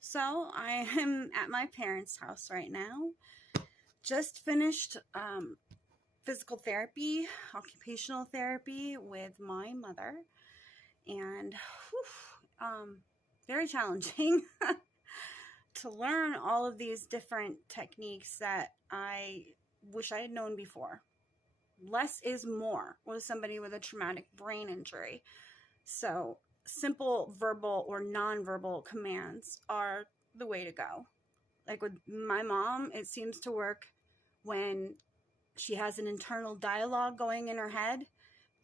So I am at my parents' house right now. Just finished physical therapy, occupational therapy with my mother, and very challenging to learn all of these different techniques that I wish I had known before. Less is more with somebody with a traumatic brain injury. So simple verbal or nonverbal commands are the way to go. Like with my mom, it seems to work when she has an internal dialogue going in her head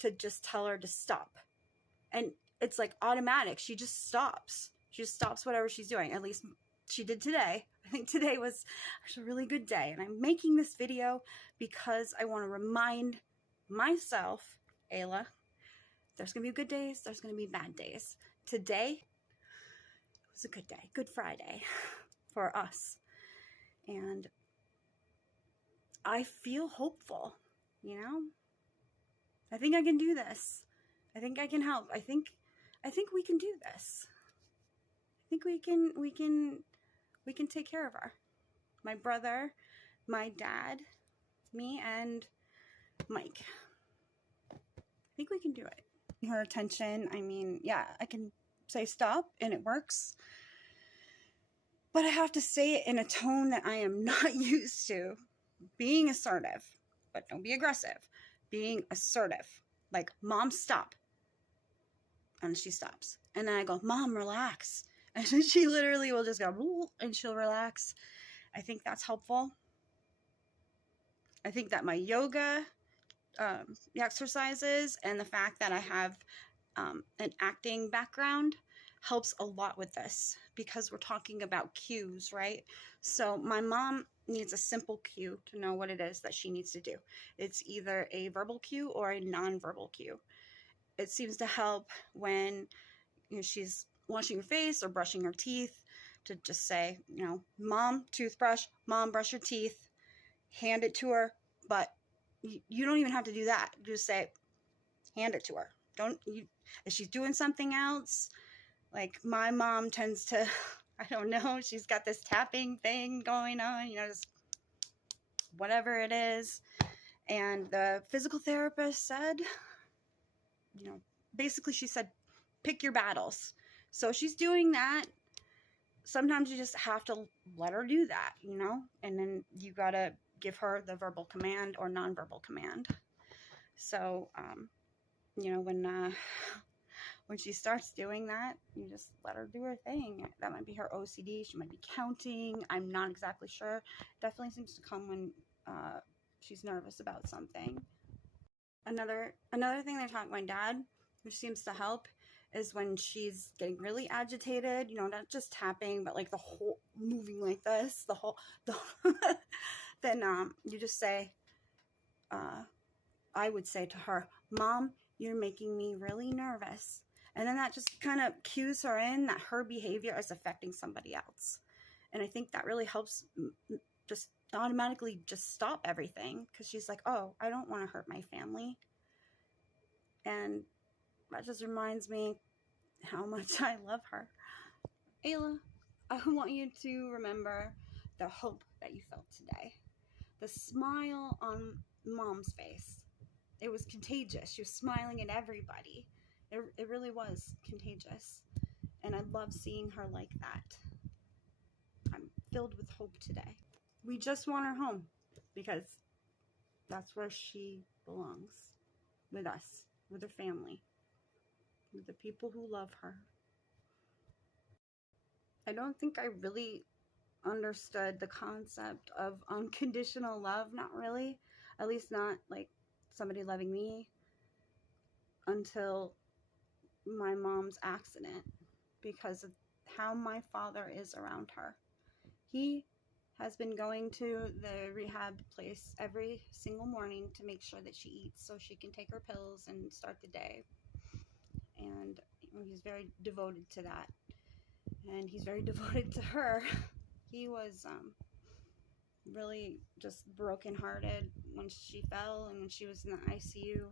to just tell her to stop. And it's like automatic. She just stops. She just stops whatever she's doing. At least she did today. I think today was actually a really good day. And I'm making this video because I want to remind myself, Ayla, there's going to be good days, there's going to be bad days. Today was a good day, Good Friday for us. And I feel hopeful, I think I can do this. I think I can help. I think we can do this. I think we can take care of her. My brother, my dad, me, and Mike. I think we can do it. Her attention, I can say stop and it works. But I have to say it in a tone that I am not used to. Being assertive, but don't be aggressive. Being assertive. Like, Mom, stop. And she stops. And then I go, Mom, relax. And she literally will just go, and she'll relax. I think that's helpful. I think that my yoga exercises and the fact that I have an acting background helps a lot with this, because we're talking about cues, right? So my mom needs a simple cue to know what it is that she needs to do. It's either a verbal cue or a nonverbal cue. It seems to help when she's washing her face or brushing her teeth, to just say, Mom, toothbrush, Mom, brush your teeth, hand it to her. But you don't even have to do that. Just say, hand it to her. If she's doing something else, like my mom tends to, I don't know, she's got this tapping thing going on, just whatever it is. And the physical therapist said, basically she said, pick your battles. So she's doing that. Sometimes you just have to let her do that, and then you gotta give her the verbal command or nonverbal command. So, when she starts doing that, you just let her do her thing. That might be her OCD. She might be counting. I'm not exactly sure. Definitely seems to come when she's nervous about something. Another thing they taught my dad, which seems to help, is when she's getting really agitated, not just tapping, but like the whole moving like this, then you just say, I would say to her, Mom, you're making me really nervous. And then that just kind of cues her in that her behavior is affecting somebody else. And I think that really helps just automatically just stop everything, because she's like, oh, I don't want to hurt my family. And that just reminds me how much I love her. Ayla, I want you to remember the hope that you felt today. The smile on Mom's face. It was contagious. She was smiling at everybody. It really was contagious. And I love seeing her like that. I'm filled with hope today. We just want her home, because that's where she belongs. With us, with her family, with the people who love her. I don't think I really understood the concept of unconditional love. Not really. At least not like somebody loving me, until my mom's accident, because of how my father is around her. He has been going to the rehab place every single morning to make sure that she eats so she can take her pills and start the day. And he's very devoted to that. And he's very devoted to her. He was really just brokenhearted when she fell and when she was in the ICU.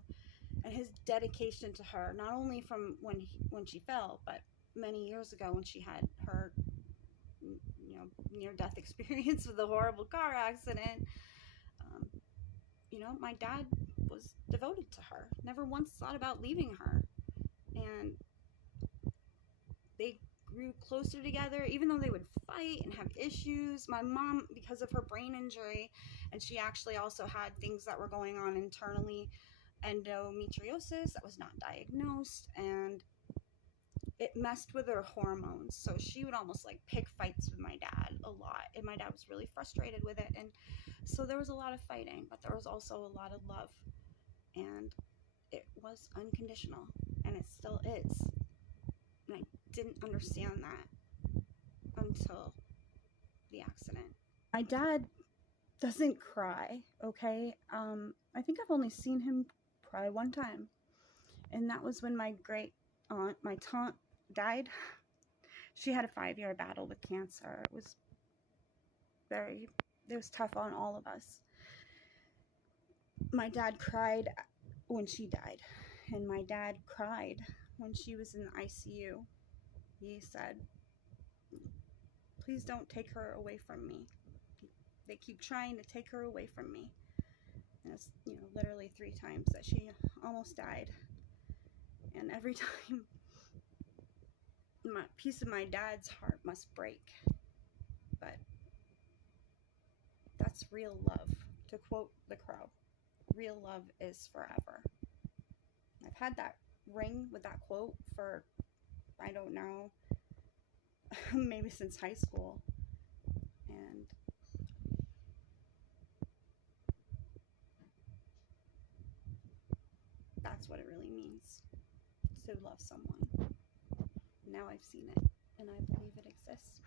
And his dedication to her, not only from when she fell, but many years ago when she had her near-death experience with a horrible car accident, my dad was devoted to her, never once thought about leaving her. And they grew closer together, even though they would fight and have issues. My mom, because of her brain injury, and she actually also had things that were going on internally, endometriosis that was not diagnosed, and it messed with her hormones. So she would almost like pick fights with my dad a lot, and my dad was really frustrated with it. And so there was a lot of fighting, but there was also a lot of love, and it was unconditional, and it still is. And I didn't understand that until the accident. My dad doesn't cry, okay? I think I've only seen him cry one time, and that was when my great aunt, my taunt, died. She had a 5-year battle with cancer. It was tough on all of us. My dad cried when she died, and my dad cried when she was in the ICU. He said, "Please don't take her away from me. They keep trying to take her away from me." And it's, literally 3 times that she almost died. And every time, a piece of my dad's heart must break. But that's real love. To quote The Crow, real love is forever. I've had that ring with that quote for, I don't know, maybe since high school. And that's what it really means to love someone. Now I've seen it, and I believe it exists.